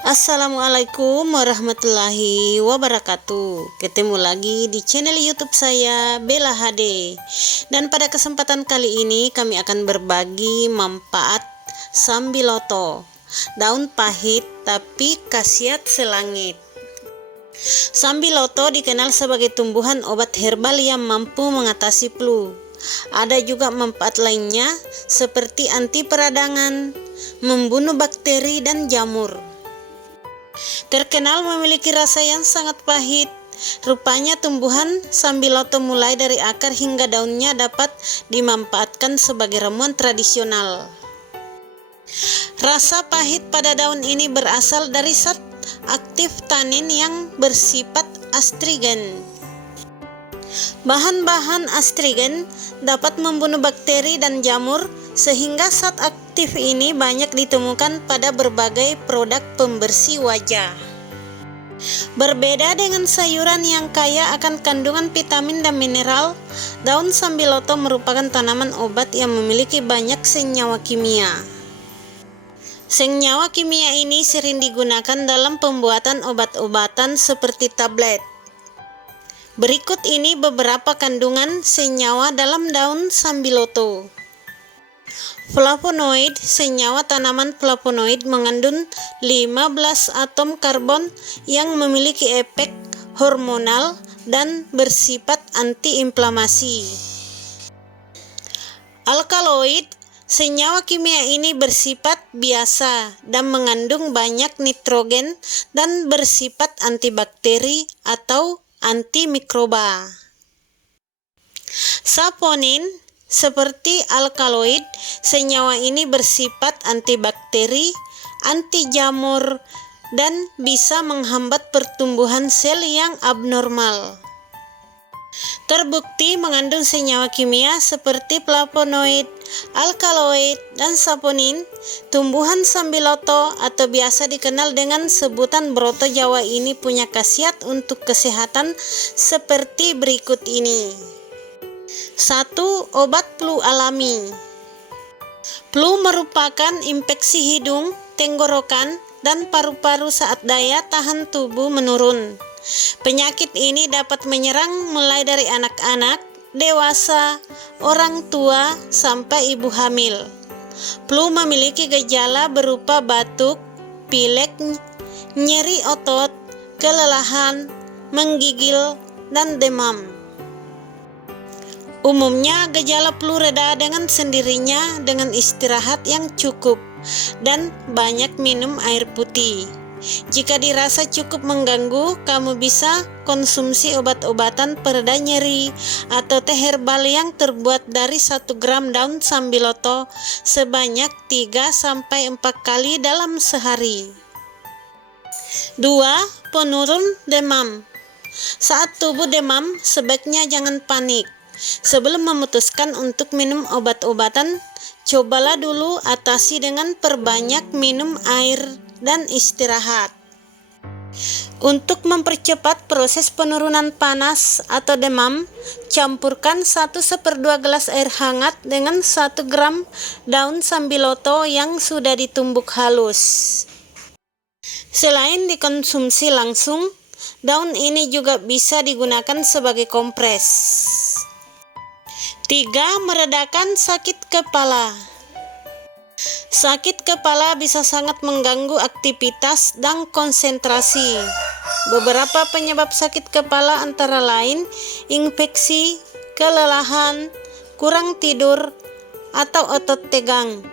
Assalamualaikum warahmatullahi wabarakatuh. Ketemu lagi di channel YouTube saya, Bella HD. Dan pada kesempatan kali ini kami akan berbagi manfaat sambiloto. Daun pahit tapi khasiat selangit. Sambiloto dikenal sebagai tumbuhan obat herbal yang mampu mengatasi flu. Ada juga manfaat lainnya seperti anti peradangan, membunuh bakteri dan jamur. Terkenal memiliki rasa yang sangat pahit. Rupanya tumbuhan sambiloto mulai dari akar hingga daunnya dapat dimanfaatkan sebagai ramuan tradisional. Rasa pahit pada daun ini berasal dari zat aktif tanin yang bersifat astrigen. Bahan-bahan astrigen dapat membunuh bakteri dan jamur, sehingga zat aktif ini banyak ditemukan pada berbagai produk pembersih wajah. Berbeda dengan sayuran yang kaya akan kandungan vitamin dan mineral, daun sambiloto merupakan tanaman obat yang memiliki banyak senyawa kimia. Senyawa kimia ini sering digunakan dalam pembuatan obat-obatan seperti tablet. Berikut ini beberapa kandungan senyawa dalam daun sambiloto. Flavonoid, senyawa tanaman flavonoid mengandung 15 atom karbon yang memiliki efek hormonal dan bersifat antiinflamasi. Alkaloid, senyawa kimia ini bersifat biasa dan mengandung banyak nitrogen dan bersifat antibakteri atau antimikroba. Saponin, seperti alkaloid, senyawa ini bersifat antibakteri, anti jamur, dan bisa menghambat pertumbuhan sel yang abnormal. Terbukti mengandung senyawa kimia seperti flavonoid, alkaloid, dan saponin. Tumbuhan sambiloto atau biasa dikenal dengan sebutan broto Jawa ini punya khasiat untuk kesehatan seperti berikut ini. 1. Obat flu alami. Flu merupakan infeksi hidung, tenggorokan, dan paru-paru saat daya tahan tubuh menurun. Penyakit ini dapat menyerang mulai dari anak-anak, dewasa, orang tua, sampai ibu hamil. Flu memiliki gejala berupa batuk, pilek, nyeri otot, kelelahan, menggigil, dan demam. Umumnya gejala flu reda dengan sendirinya dengan istirahat yang cukup dan banyak minum air putih. Jika dirasa cukup mengganggu, kamu bisa konsumsi obat-obatan pereda nyeri atau teh herbal yang terbuat dari 1 gram daun sambiloto sebanyak 3-4 kali dalam sehari. 2. Penurun demam. Saat tubuh demam, sebaiknya jangan panik. Sebelum memutuskan untuk minum obat-obatan, cobalah dulu atasi dengan perbanyak minum air dan istirahat. Untuk mempercepat proses penurunan panas atau demam, campurkan 1/2 gelas air hangat dengan 1 gram daun sambiloto yang sudah ditumbuk halus. Selain dikonsumsi langsung, daun ini juga bisa digunakan sebagai kompres. 3. Meredakan sakit kepala. Sakit kepala bisa sangat mengganggu aktivitas dan konsentrasi. Beberapa penyebab sakit kepala antara lain infeksi, kelelahan, kurang tidur, atau otot tegang.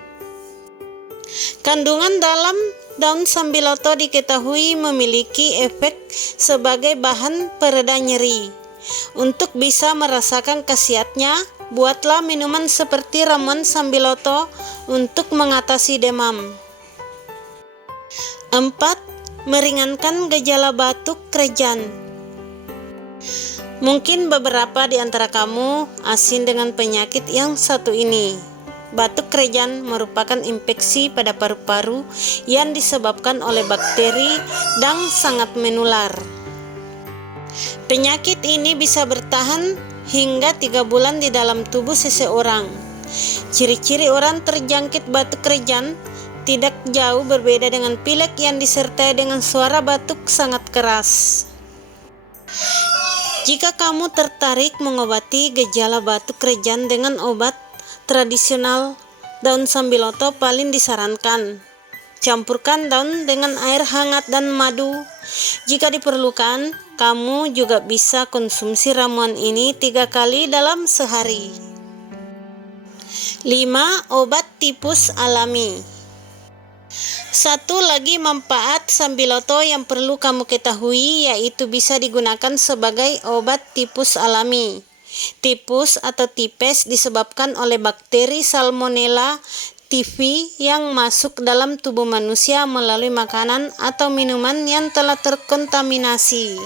Kandungan dalam daun sambiloto diketahui memiliki efek sebagai bahan pereda nyeri. Untuk bisa merasakan khasiatnya, buatlah minuman seperti ramuan sambiloto untuk mengatasi demam. 4. Meringankan gejala batuk krejan. Mungkin beberapa di antara kamu asing dengan penyakit yang satu ini. Batuk krejan merupakan infeksi pada paru-paru yang disebabkan oleh bakteri dan sangat menular. Penyakit ini bisa bertahan hingga 3 bulan di dalam tubuh seseorang. Ciri-ciri orang terjangkit batuk krejan tidak jauh berbeda dengan pilek yang disertai dengan suara batuk sangat keras. Jika kamu tertarik mengobati gejala batuk rejan dengan obat tradisional, daun sambiloto paling disarankan. Campurkan daun dengan air hangat dan madu. Jika diperlukan, kamu juga bisa konsumsi ramuan ini 3 kali dalam sehari. 5. Obat tipus alami. Satu lagi manfaat sambiloto yang perlu kamu ketahui, yaitu bisa digunakan sebagai obat tipus alami. Tipus atau tipes disebabkan oleh bakteri Salmonella typhi yang masuk dalam tubuh manusia melalui makanan atau minuman yang telah terkontaminasi.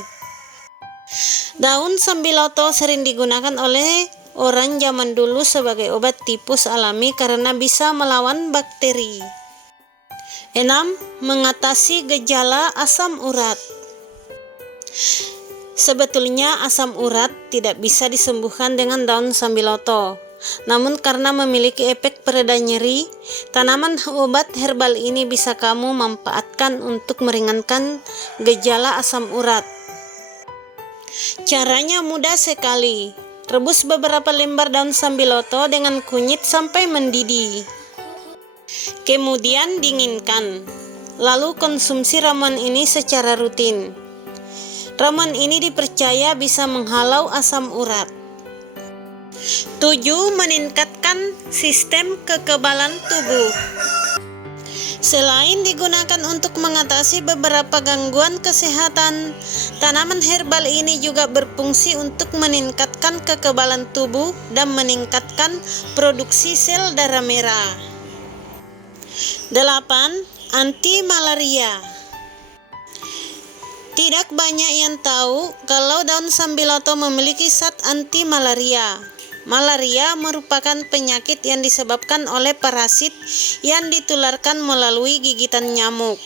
Daun sambiloto sering digunakan oleh orang zaman dulu sebagai obat tipus alami karena bisa melawan bakteri. 6. Mengatasi gejala asam urat. Sebetulnya asam urat tidak bisa disembuhkan dengan daun sambiloto. Namun karena memiliki efek pereda nyeri, tanaman obat herbal ini bisa kamu manfaatkan untuk meringankan gejala asam urat. Caranya mudah sekali. Rebus beberapa lembar daun sambiloto dengan kunyit sampai mendidih. Kemudian dinginkan. Lalu konsumsi ramuan ini secara rutin. Ramuan ini dipercaya bisa menghalau asam urat. 7. Meningkatkan sistem kekebalan tubuh. Selain digunakan untuk mengatasi beberapa gangguan kesehatan, tanaman herbal ini juga berfungsi untuk meningkatkan kekebalan tubuh dan meningkatkan produksi sel darah merah. 8. Anti malaria. Tidak banyak yang tahu kalau daun sambiloto memiliki zat anti malaria. Malaria merupakan penyakit yang disebabkan oleh parasit yang ditularkan melalui gigitan nyamuk.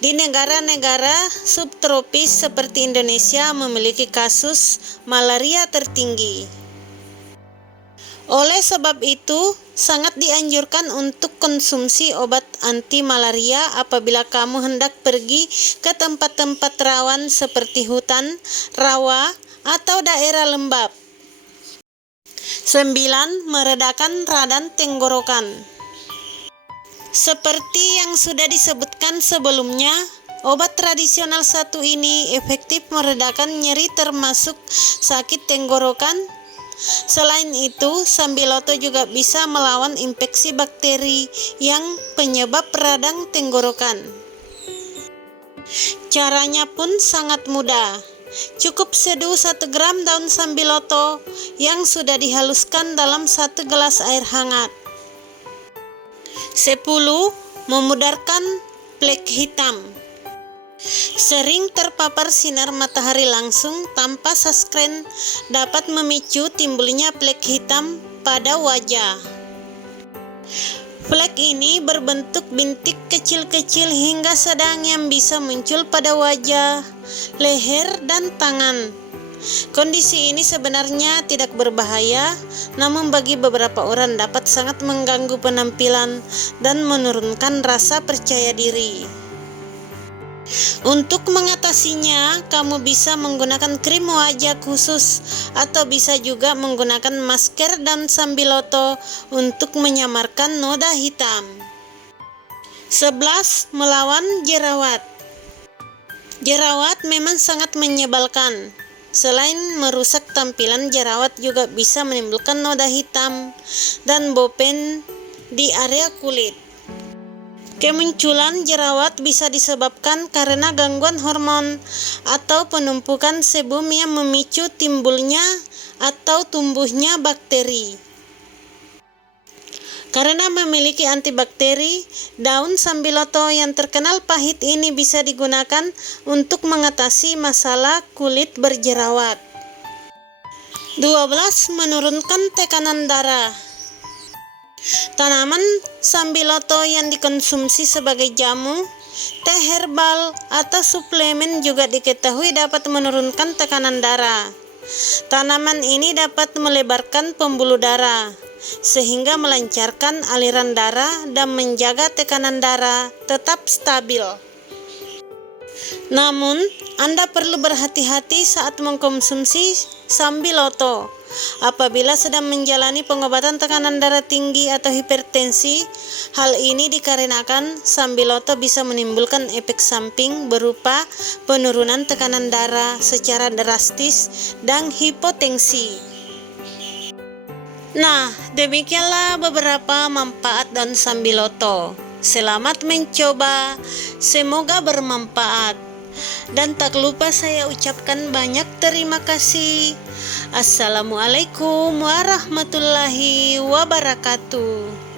Di negara-negara subtropis seperti Indonesia memiliki kasus malaria tertinggi. Oleh sebab itu, sangat dianjurkan untuk konsumsi obat anti malaria apabila kamu hendak pergi ke tempat-tempat rawan seperti hutan, rawa, atau daerah lembab. 9. Meredakan radang tenggorokan. Seperti yang sudah disebutkan sebelumnya, obat tradisional satu ini efektif meredakan nyeri termasuk sakit tenggorokan. Selain itu, sambiloto juga bisa melawan infeksi bakteri yang penyebab radang tenggorokan. Caranya pun sangat mudah. Cukup seduh 1 gram daun sambiloto yang sudah dihaluskan dalam 1 gelas air hangat. 10. Memudarkan flek hitam. Sering terpapar sinar matahari langsung tanpa sunscreen dapat memicu timbulnya flek hitam pada wajah. Flek ini berbentuk bintik kecil-kecil hingga sedang yang bisa muncul pada wajah, leher, dan tangan. Kondisi ini sebenarnya tidak berbahaya, namun bagi beberapa orang dapat sangat mengganggu penampilan dan menurunkan rasa percaya diri. Untuk mengatasinya, kamu bisa menggunakan krim wajah khusus atau bisa juga menggunakan masker daun sambiloto untuk menyamarkan noda hitam. 11. Melawan jerawat. Jerawat memang sangat menyebalkan. Selain merusak tampilan, jerawat juga bisa menimbulkan noda hitam dan bopen di area kulit. Kemunculan jerawat bisa disebabkan karena gangguan hormon atau penumpukan sebum yang memicu timbulnya atau tumbuhnya bakteri. Karena memiliki antibakteri, daun sambiloto yang terkenal pahit ini bisa digunakan untuk mengatasi masalah kulit berjerawat. 12. Menurunkan tekanan darah. Tanaman sambiloto yang dikonsumsi sebagai jamu, teh herbal, atau suplemen juga diketahui dapat menurunkan tekanan darah. Tanaman ini dapat melebarkan pembuluh darah, sehingga melancarkan aliran darah dan menjaga tekanan darah tetap stabil. Namun, Anda perlu berhati-hati saat mengkonsumsi sambiloto. Apabila sedang menjalani pengobatan tekanan darah tinggi atau hipertensi, hal ini dikarenakan sambiloto bisa menimbulkan efek samping berupa penurunan tekanan darah secara drastis dan hipotensi. Nah, demikianlah beberapa manfaat daun sambiloto. Selamat mencoba, semoga bermanfaat. Dan tak lupa saya ucapkan banyak terima kasih. Assalamualaikum warahmatullahi wabarakatuh.